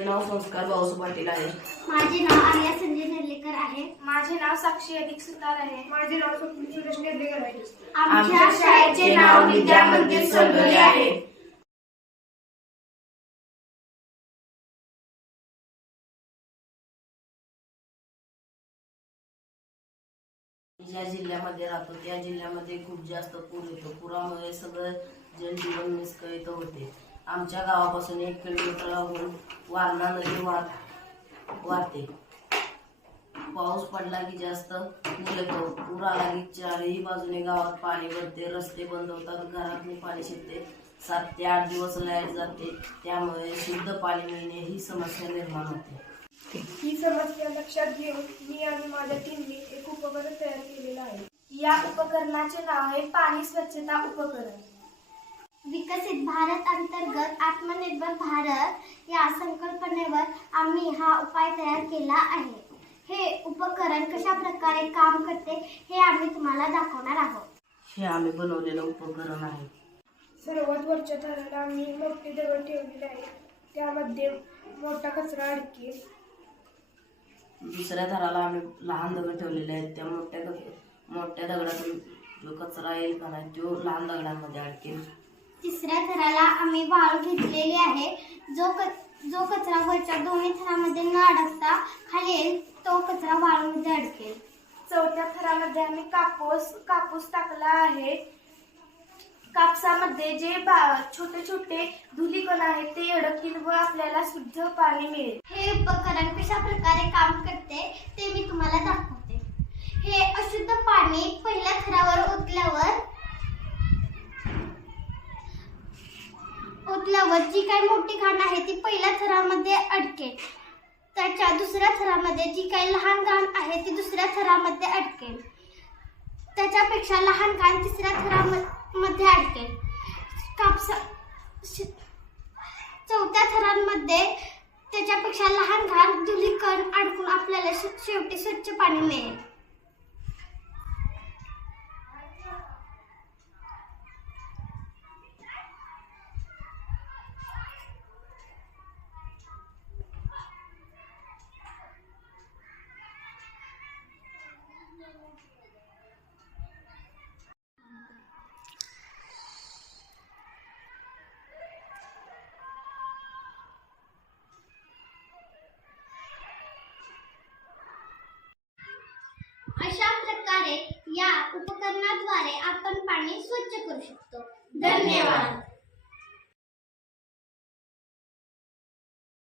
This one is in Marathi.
माझे नाव संस्कार भाऊसू पाटील आहे. माझे नाव आर्या संजय नेर्लेकर आहे. माझे नाव साक्षी अधिक सुतार आहे. माझे नाव स्वप्नील सुरेश नेर्लेकर आहे. आमच्या शाळेचे नाव विद्या मंदिर सलगरे आहे. ज्या जिल्ह्यामध्ये राहतो त्या जिल्ह्यामध्ये खूप जास्त पूर येतो. पुरामुळे सगळं जनजीवन विस्कळीत होते. आमच्या गावापासून 1 किलोमीटरहून वारणा नदी वाहते. पाऊस पडला की जास्त पूर येतो. पूर आला की चारही बाजूने गावात पाणी भरते, रस्ते बंद होतात, घरातून पाणी शिरते, 7 ते 8 दिवस लाईट जाते. त्यामुळे शुद्ध पाणी मिळणे ही समस्या निर्माण होते. ही समस्या लक्षात घेऊन मी आणि माझ्या टीमने एक उपकरण तयार केलेलं आहे. या उपकरणाचे नाव आहे पाणी स्वच्छता उपकरण. विकसित भारत अंतर्गत आत्मनिर्भर भारत या संकल्पनेवर आम्ही हा उपाय तयार केला आहे. हे उपकरण कशा प्रकारे काम करते हे आम्ही तुम्हाला दाखवणार आहोत. हे आम्ही बनवलेलं उपकरण आहे. सर्वात वरच्या थराला आम्ही मोठे दगड ठेवलेले आहे. त्यामध्ये मोठा कचरा अडकेल. दुसऱ्या थराला आम्ही लहान दगड ठेवलेले आहेत. त्या मोठ्या दगडातून जो कचरा येईल का नाही तो लहान दगडांमध्ये अडकेल. तिसऱ्या थराला आम्ही वाळू घेतलेली आहे. जो कचरा वरच्या दोन्ही थरामध्ये न अडकता खाली येईल तो कचरा वाळूमध्ये अडकेल. चौथ्या थरामध्ये आम्ही कापूस टाकला आहे. कापसामध्ये जे छोटे छोटे धुलीकण आहेत ते अडकतील व आपल्याला शुद्ध पाणी मिळेल. हे उपकरण कशा प्रकारे काम करते ते मी तुम्हाला दाखवते. हे अशुद्ध पाणी पहिल्या थरावर ओतल्यावर जी काही मोठी घाण आहे ती पहिल्या थरामध्ये अडकेल. त्याच्या दुसऱ्या थरामध्ये जी काही लहान घाण आहे ती दुसऱ्या थरामध्ये अडकेल. त्याच्यापेक्षा लहान घाण तिसऱ्या थरामध्ये अडकेल. चौथ्या थरांमध्ये त्याच्यापेक्षा लहान घाण धुलीकण अडकून आपल्याला शेवटी स्वच्छ पाणी मिळेल. अशा प्रकारे या उपकरणाद्वारे आपण पाणी स्वच्छ करू शकतो. धन्यवाद.